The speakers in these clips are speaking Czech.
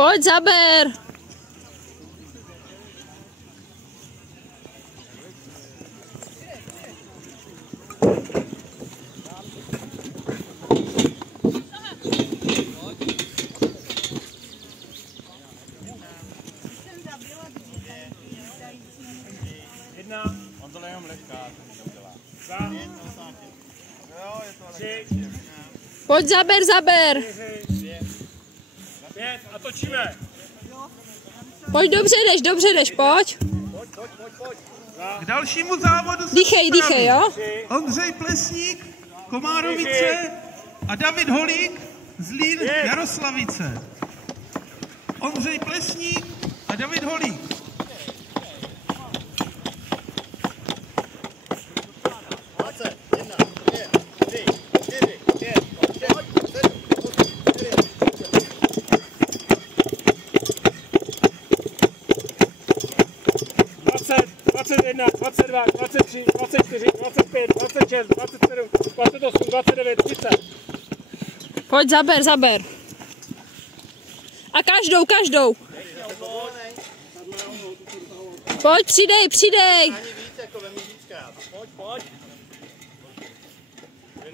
Pojď, zaber. On to nejenom lehká, to udělá. Pojď, zaber. 5 a točíme. Pojď, dobře jdeš, pojď. K dalšímu závodu se Dýchej, jo? Ondřej Plesník, Komárovice a David Holík, Zlín, Jaroslavice. Ondřej Plesník a David Holík. Jedna, 22, 23, 24, 25, 26, 27, 28, 29, 30. Pojď, zaber. A každou. Pojď, přidej.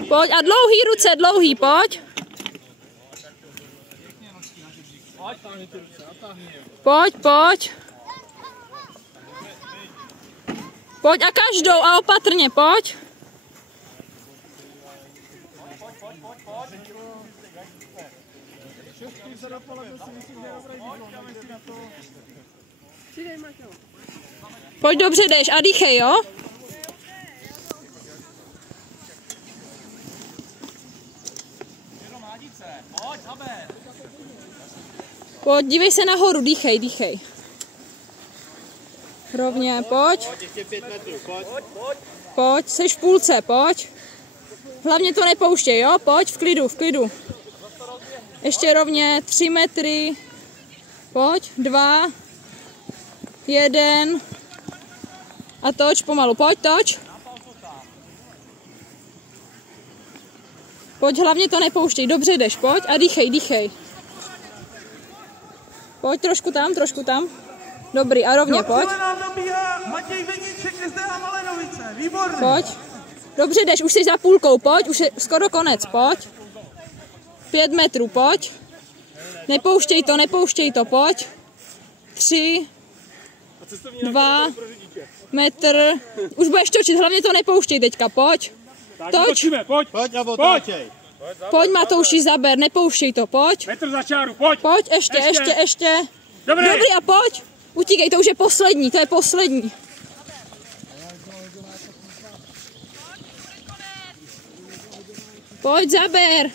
Pojď a dlouhý ruce, pojď. Pojď. Pojď a každou a opatrně, pojď. Pojď, dobře jdeš a dýchej, jo? Pojď, dívej se nahoru, dýchej. Rovně, pojď. Pojď, seš v půlce, pojď. Hlavně to nepouštěj, jo? Pojď, v klidu. Ještě rovně, 3 metry. Pojď, 2, 1. A toč pomalu, pojď, toč. Pojď, hlavně to nepouštěj, dobře jdeš, pojď a dýchej. Pojď, trošku tam. Dobrý, a rovně, pojď. Matěj Veníček, SDA Malenovice, výborný. Pojď. Dobře jdeš, už jsi za půlkou, pojď, už je skoro konec, pojď. 5 metrů, pojď. Nepouštěj to, pojď. 3, 2, metr. Už budeš točit, hlavně to nepouštěj teďka, pojď. Toč. Pojď a otáčej. Pojď, Matouši, zaber, nepouštěj to, pojď. Metr za čáru, pojď. Pojď, ještě. Dobrý a pojď. Utíkej, to už je poslední, Pojď, zaber.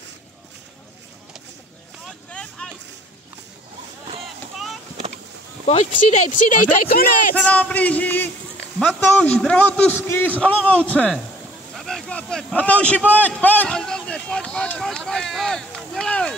Pojď, přidej, to je konec. Se nám blíží Matouš Drahotuský z Olomouce. Matouši, pojď. Dělej.